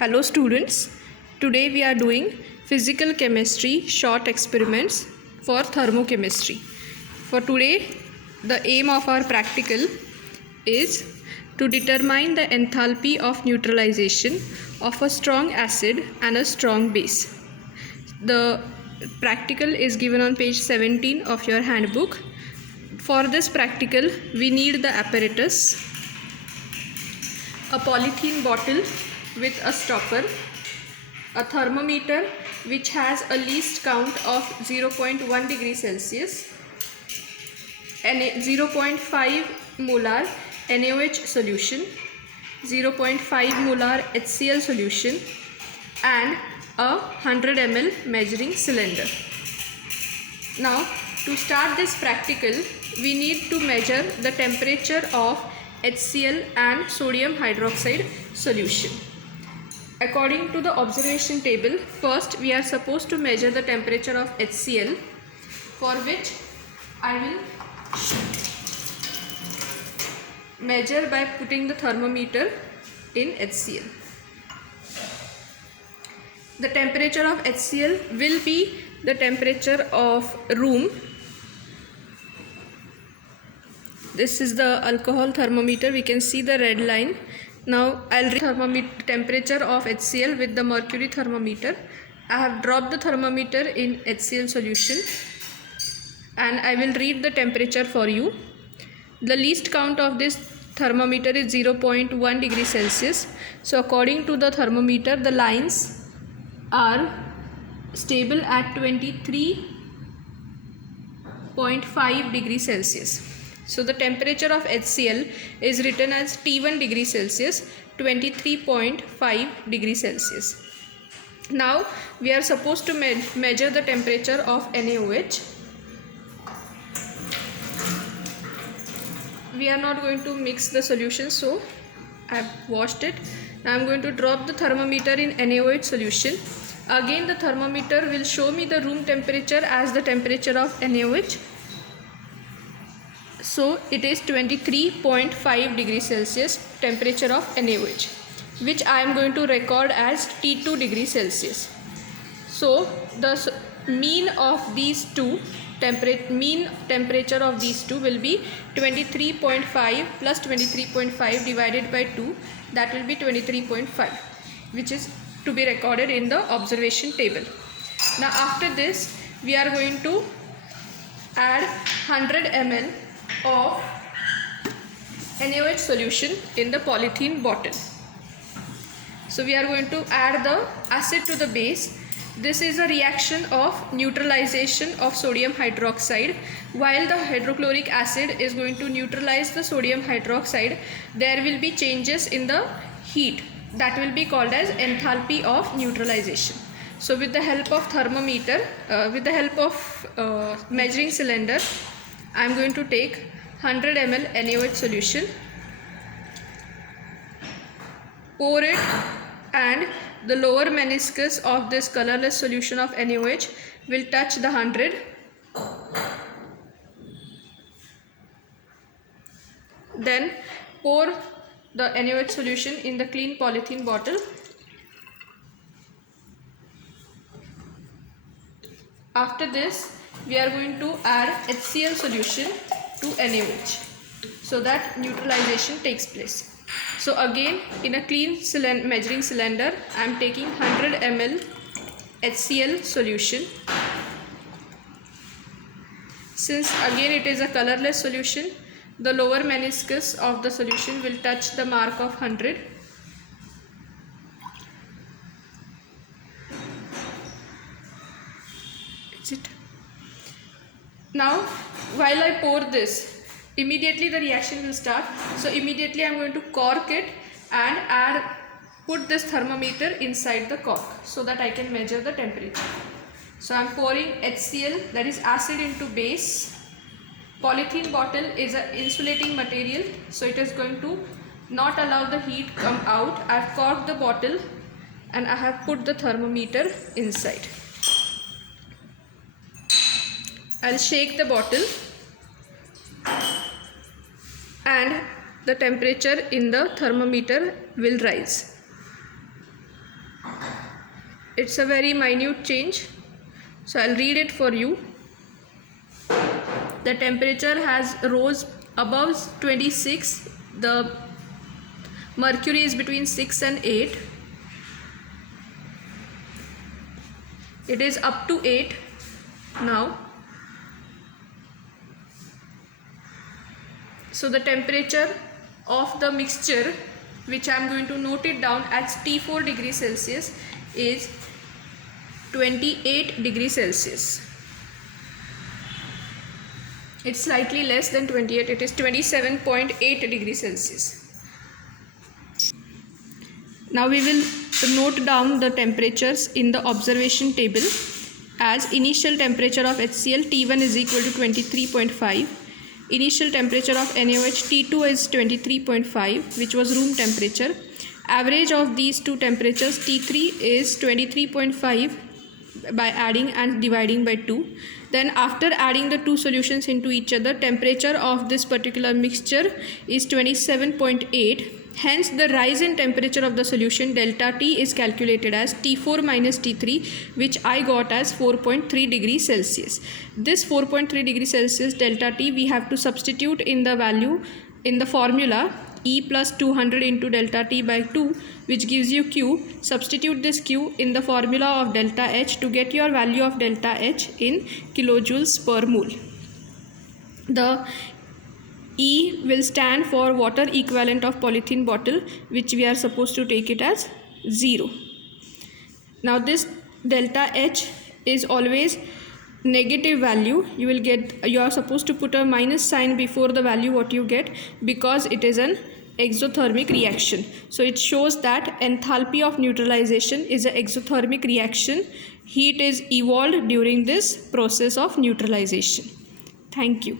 Hello students, today we are doing physical chemistry short experiments for thermochemistry. For today, the aim of our practical is to determine the enthalpy of neutralization of a strong acid and a strong base. The practical is given on page 17 of your handbook. For this practical, we need the apparatus, a polythene bottle with a stopper, a thermometer which has a least count of 0.1 degree Celsius, and 0.5 molar NaOH solution, 0.5 molar HCl solution, and a 100 ml measuring cylinder. Now, to start this practical, we need to measure the temperature of HCl and sodium hydroxide solution. According to the observation table, first we are supposed to measure the temperature of HCl, for which I will measure by putting the thermometer in HCl. The temperature of HCl will be the temperature of room. This is the alcohol thermometer. We can see the red line. Now I'll read thermometer temperature of HCl with the mercury thermometer. I have dropped the thermometer in HCl solution and I will read the temperature for you. The least count of this thermometer is 0.1 degree Celsius. So according to the thermometer, the lines are stable at 23.5 degrees Celsius. So the temperature of HCl is written as T1 degree Celsius, 23.5 degrees Celsius. Now we are supposed to measure the temperature of NaOH. We are not going to mix the solution, so I have washed it. Now I am going to drop the thermometer in NaOH solution. Again the thermometer will show me the room temperature as the temperature of NaOH. So it is 23.5 degrees Celsius temperature of NaOH, which I am going to record as T2 degrees Celsius. So the mean of these two mean temperature of these two will be 23.5 plus 23.5 divided by 2, that will be 23.5, which is to be recorded in the observation table. Now after this we are going to add 100 ml of NaOH solution in the polythene bottle. So we are going to add the acid to the base. This is a reaction of neutralization of sodium hydroxide. While the hydrochloric acid is going to neutralize the sodium hydroxide, there will be changes in the heat that will be called as enthalpy of neutralization. So with the help of thermometer, with the help of measuring cylinder, I am going to take 100 ml NaOH solution, pour it, and the lower meniscus of this colorless solution of NaOH will touch the 100. Then pour the NaOH solution in the clean polythene bottle. After this, we are going to add HCl solution to NaOH so that neutralization takes place. So again, in a clean measuring cylinder, I am taking 100 ml HCl solution. Since again it is a colorless solution, the lower meniscus of the solution will touch the mark of 100. That's it. Now while I pour this, immediately the reaction will start. So immediately I am going to cork it and put this thermometer inside the cork so that I can measure the temperature. So I am pouring HCl, that is acid, into base. Polythene bottle is an insulating material, so it is going to not allow the heat come out. I have corked the bottle and I have put the thermometer inside. I will shake the bottle and the temperature in the thermometer will rise. it's a very minute change, so I'll read it for you. The temperature has rose above 26, the mercury is between 6 and 8, it is up to 8 now. So the temperature of the mixture, which I am going to note it down as T4 degrees Celsius, is 28 degrees Celsius. It's slightly less than 28, it is 27.8 degrees Celsius. Now we will note down the temperatures in the observation table as initial temperature of HCl T1 is equal to 23.5. Initial temperature of NaOH T2 is 23.5, which was room temperature. Average of these two temperatures T3 is 23.5 by adding and dividing by 2. Then after adding the two solutions into each other, temperature of this particular mixture is 27.8. Hence the rise in temperature of the solution delta T is calculated as T4 minus T3, which I got as 4.3 degrees Celsius. This 4.3 degrees Celsius delta T we have to substitute in the value in the formula E plus 200 into delta T by 2, which gives you Q. Substitute this Q in the formula of delta H to get your value of delta H in kilojoules per mole. The E will stand for water equivalent of polythene bottle, which we are supposed to take it as 0. Now this delta H is always negative value. You are supposed to put a minus sign before the value what you get, because it is an exothermic reaction. So it shows that enthalpy of neutralization is an exothermic reaction. Heat is evolved during this process of neutralization. Thank you.